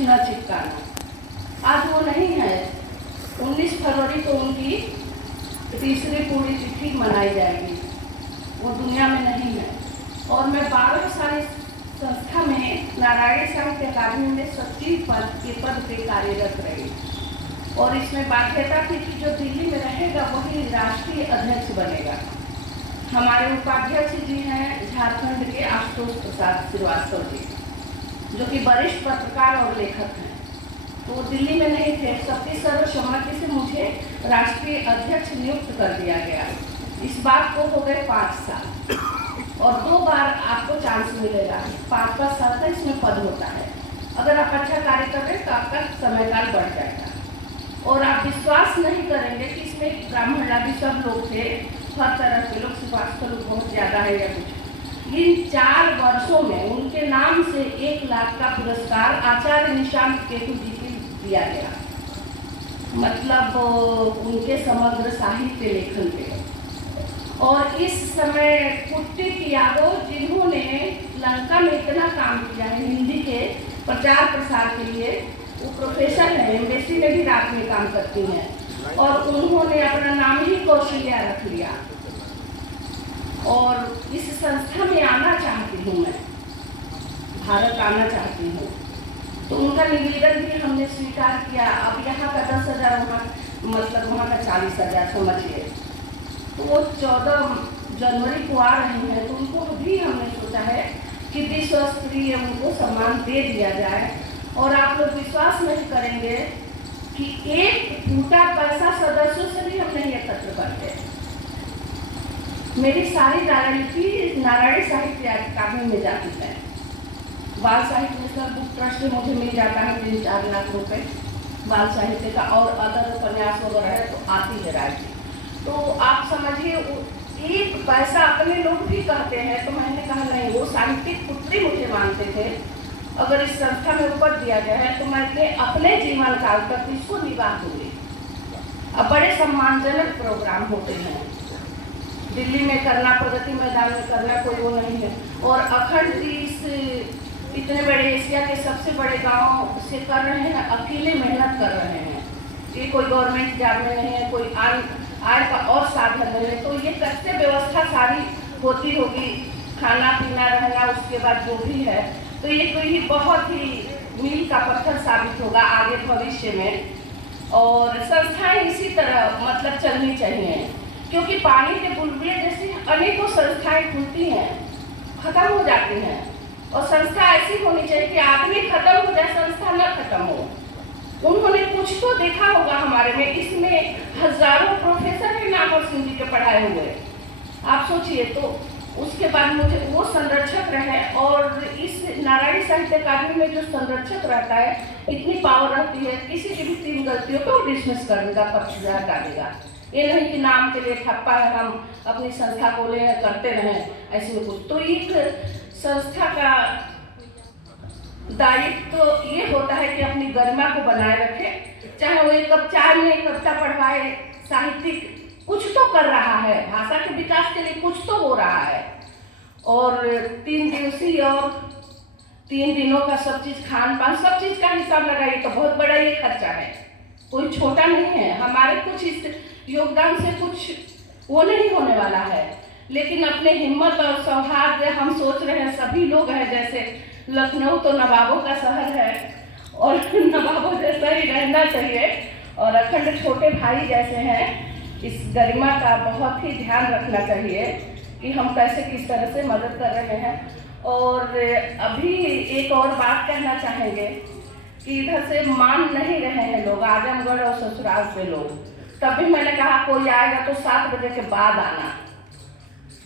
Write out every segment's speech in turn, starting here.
न चिपकाना। आज वो नहीं है। 19 फरवरी को उनकी तीसरी पूरी तिथि मनाई जाएगी। वो दुनिया में नहीं है। और मैं 12 साल संस्था में नारायणी साहित्य अकादमी में सचिव पद पे कार्यरत रही और इसमें बाध्यता थी कि जो दिल्ली में रहेगा वही राष्ट्रीय अध्यक्ष बनेगा। हमारे उपाध्यक्ष जी हैं झारखंड के आशुतोष प्रसाद श्रीवास्तव जी, जो कि वरिष्ठ पत्रकार और लेखक हैं। तो वो दिल्ली में नहीं थे। सबकी सर्वसम्मति से मुझे राष्ट्रीय अध्यक्ष नियुक्त कर दिया गया। इस बात को हो गए 5 साल और 2 बार आपको चांस मिलेगा। 5 साल का इसमें पद होता है। अगर आप अच्छा कार्य कर रहे हैं तो आपका সময়काल बढ़ जाएगा। और आप विश्वास नहीं करेंगे कि इसमें ब्राह्मण लाभी सब लोग थे, हर तरह के लोग, श्रीवास्तव लोग बहुत ज़्यादा है या कुछ। इन 4 वर्षों में उनके नाम से 1 लाख का पुरस्कार आचार्य निशांत केतु जी को दिया गया। मतलब उनके समग्र साहित्य लेखन पे। और इस समय कुट्टी की यादव, जिन्होंने लंका में इतना काम किया है हिंदी के प्रचार प्रसार के लिए, वो प्रोफेसर हैं, एम्बेसी में भी रात में काम करती हैं और उन्होंने अपना नाम ही कौशल्या रख लिया। और इस संस्था में आना चाहती हूँ मैं, भारत आना चाहती हूँ। तो उनका निवेदन भी हमने स्वीकार किया। अब यहाँ का 10,000, वहाँ मतलब वहाँ का 40,000 समझिए। तो वो 14 जनवरी को आ रही हैं, तो उनको भी हमने सोचा है कि विश्व स्तरीय उनको सम्मान दे दिया जाए। और आप लोग विश्वास नहीं करेंगे कि 1 टूटा पैसा सदस्यों से भी हम नहीं एकत्र करते। मेरी सारी राजनीति नारायणी साहित्य अकादमी में जाती है। बाल साहित्य नेशनल बुक ट्रस्ट में मुझे मिल जाता है 3-4 लाख रुपए बाल साहित्य का, और अदर उपन्यास वगैरह है तो आती है राशि। तो आप समझिए 1 पैसा अपने लोग भी कहते हैं। तो मैंने कहा नहीं, वो साहित्यिक पुत्री मुझे मानते थे। अगर इस संस्था में ऊपर दिया गया है तो मैं अपने जीवन काल तक इसको निभा दूंगी। अब बड़े सम्मानजनक प्रोग्राम होते हैं दिल्ली में करना, प्रगति मैदान में करना, कोई वो नहीं है। और अखंड इतने बड़े एशिया के सबसे बड़े गांव से कर रहे हैं, अकेले मेहनत कर रहे हैं। ये कोई गवर्नमेंट जॉब में नहीं है, कोई आय का और साधन नहीं है। तो ये कैसे व्यवस्था सारी होती होगी, खाना पीना रहना, उसके बाद जो भी है, तो ये कोई बहुत ही मील का पत्थर साबित होगा आगे भविष्य में। और संस्थाएं इसी तरह मतलब चलनी चाहिए, क्योंकि पानी के बुलबुले जैसी अनेकों संस्थाएं खुलती हैं, खत्म हो जाती हैं। और संस्था ऐसी होनी चाहिए कि आदमी खत्म हो जाए, संस्था न खत्म हो। उन्होंने कुछ तो देखा होगा हमारे में। इसमें हजारों प्रोफेसर हैं नागौर सिंह जी के पढ़ाए हुए। आप सोचिए। तो उसके बाद मुझे वो संरक्षक रहे, और इस नारायणी साहित्य अकादमी में जो संरक्षक रहता है, इतनी पावर रहती है, किसी की भी 3 गलतियों को डिसमिस कर देगा, पर्चा हटा देगा। ये नहीं कि नाम के लिए ठप्पा है, हम अपनी संस्था को ले करते रहें, ऐसे में कुछ। तो एक संस्था का दायित्व तो ये होता है कि अपनी गरिमा को बनाए रखे, चाहे वो 1 कप चाय में 1 कविता पढ़वाए, साहित्यिक कुछ तो कर रहा है, भाषा के विकास के लिए कुछ तो हो रहा है। और 3 दिवसीय और 3 दिनों का सब चीज, खान पान, सब चीज का हिसाब लगाइए तो बहुत बड़ा ये खर्चा है, कोई छोटा नहीं है। हमारे कुछ इस योगदान से कुछ वो नहीं होने वाला है, लेकिन अपने हिम्मत और सौहार्द हम सोच रहे हैं, सभी लोग हैं। जैसे लखनऊ तो नवाबों का शहर है और नवाबों जैसा ही रहना चाहिए, और अखंड छोटे भाई जैसे हैं। इस गरिमा का बहुत ही ध्यान रखना चाहिए कि हम कैसे किस तरह से मदद कर रहे हैं। और अभी एक और बात कहना चाहेंगे कि इधर से मान नहीं रहे हैं लोग, आजमगढ़ और ससुराल से लोग। तभी मैंने कहा कोई आएगा तो 7 बजे के बाद आना।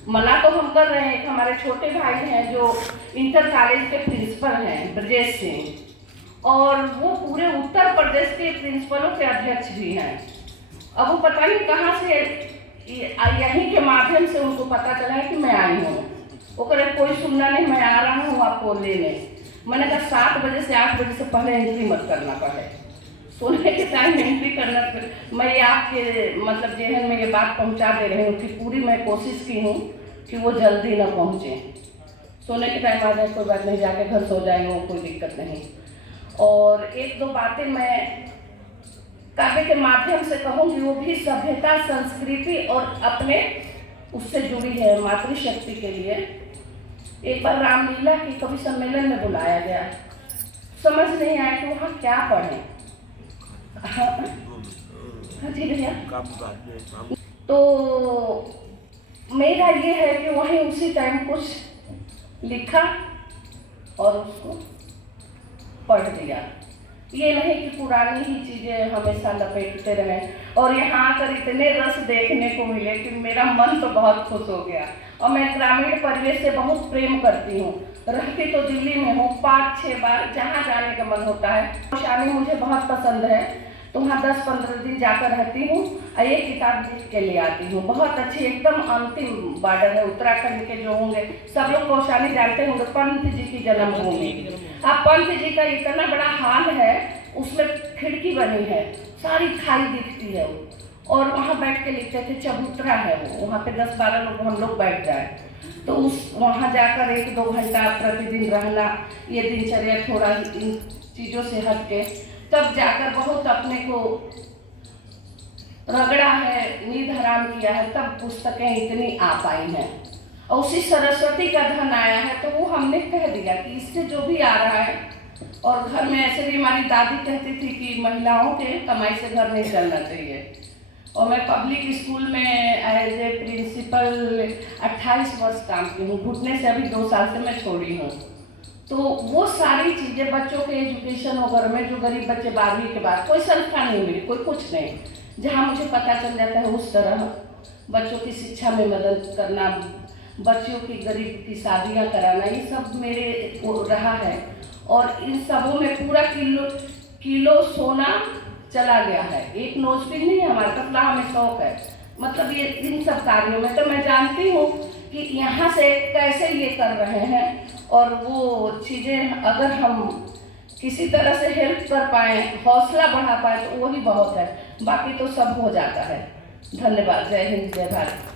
मना तो हम कर रहे हैं। एक हमारे छोटे भाई हैं जो इंटर कॉलेज के प्रिंसिपल हैं, ब्रजेश सिंह, और वो पूरे उत्तर प्रदेश के प्रिंसिपलों के अध्यक्ष भी हैं। अब वो पता नहीं कहाँ से यहीं के माध्यम से उनको पता चला है कि मैं आई हूँ। वो कह रहे कोई सुनना नहीं, मैं आ रहा हूँ आपको लेने। मैंने कहा 7 बजे से 8 बजे से पहले एंट्री मत करना पड़े, सोने के टाइम एंट्री करना। मैं ये आपके मतलब जेहन में ये बात पहुँचा दे रही हूँ कि पूरी मैं कोशिश की हूँ कि वो जल्दी ना पहुँचे। सोने के टाइम आ जाए कोई बात नहीं, जाके घर सो जाएंगे, वो कोई दिक्कत नहीं। और एक दो बातें मैं काव्य के माध्यम से कहूँगी, वो भी सभ्यता, संस्कृति और अपने उससे जुड़ी है, मातृशक्ति के लिए। एक बार रामलीला के कवि सम्मेलन में बुलाया गया, समझ नहीं आया कि वहाँ क्या पढ़ें। हाँ जी भैया। तो मेरा ये है कि वहीं उसी टाइम कुछ लिखा और उसको पढ़ दिया। ये नहीं कि पुरानी ही चीज़ें हमेशा लपेटते रहें। और यहाँ आकर इतने रस देखने को मिले कि मेरा मन तो बहुत खुश हो गया। और मैं ग्रामीण परिवेश से बहुत प्रेम करती हूँ, रहती तो दिल्ली में हूँ, 5-6 बार जहाँ जाने का मन होता है। कौशानी मुझे बहुत पसंद है, तो वहाँ 10-15 दिन जाकर रहती हूँ और एक किताब लिख के ले आती हूँ। बहुत अच्छी, एकदम अंतिम बॉर्डर है। उत्तराखंड के जो होंगे सब लोग कौशानी जानते होंगे, पंत जी की जन्मभूमि। अब पंत जी का इतना बड़ा हाल है, उसमें खिड़की बनी है, सारी खाई दिखती है वो, और वहाँ बैठ के लिखते थे। चबूतरा है वो, वहाँ पे 10-12 लोग हम लोग बैठ जाए तो उस वहाँ जाकर 1-2 घंटा प्रतिदिन रहना, ये दिनचर्या थोड़ा इन चीज़ों से हट के, तब जाकर बहुत अपने को रगड़ा है, नींद हराम किया है, तब पुस्तकें इतनी आ पाई हैं। और उसी सरस्वती का धन आया है, तो वो हमने कह दिया कि इससे जो भी आ रहा है। और घर में ऐसे भी हमारी दादी कहती थी कि महिलाओं के कमाई से घर नहीं चलना चाहिए। और मैं पब्लिक स्कूल में एज ए प्रिंसिपल 28 वर्ष काम की हूँ, घुटने से अभी 2 साल से मैं छोड़ी हूँ। तो वो सारी चीज़ें बच्चों के एजुकेशन वगैरह में, जो गरीब बच्चे 12वीं के बाद कोई संस्था नहीं मिली, कोई कुछ नहीं, जहाँ मुझे पता चल जाता है उस तरह बच्चों की शिक्षा में मदद करना, बच्चों की गरीब की शादियाँ कराना, ये सब मेरे रहा है। और इन सबों में पूरा किलो सोना चला गया है। एक नोजपिन नहीं है हमारे पास, ना हमें शौक है, मतलब ये इन सब कार्यों में। तो मैं जानती हूँ कि यहाँ से कैसे ये कर रहे हैं, और वो चीज़ें अगर हम किसी तरह से हेल्प कर पाएँ, हौसला बढ़ा पाए, तो वही बहुत है। बाकी तो सब हो जाता है। धन्यवाद। जय हिंद, जय भारत।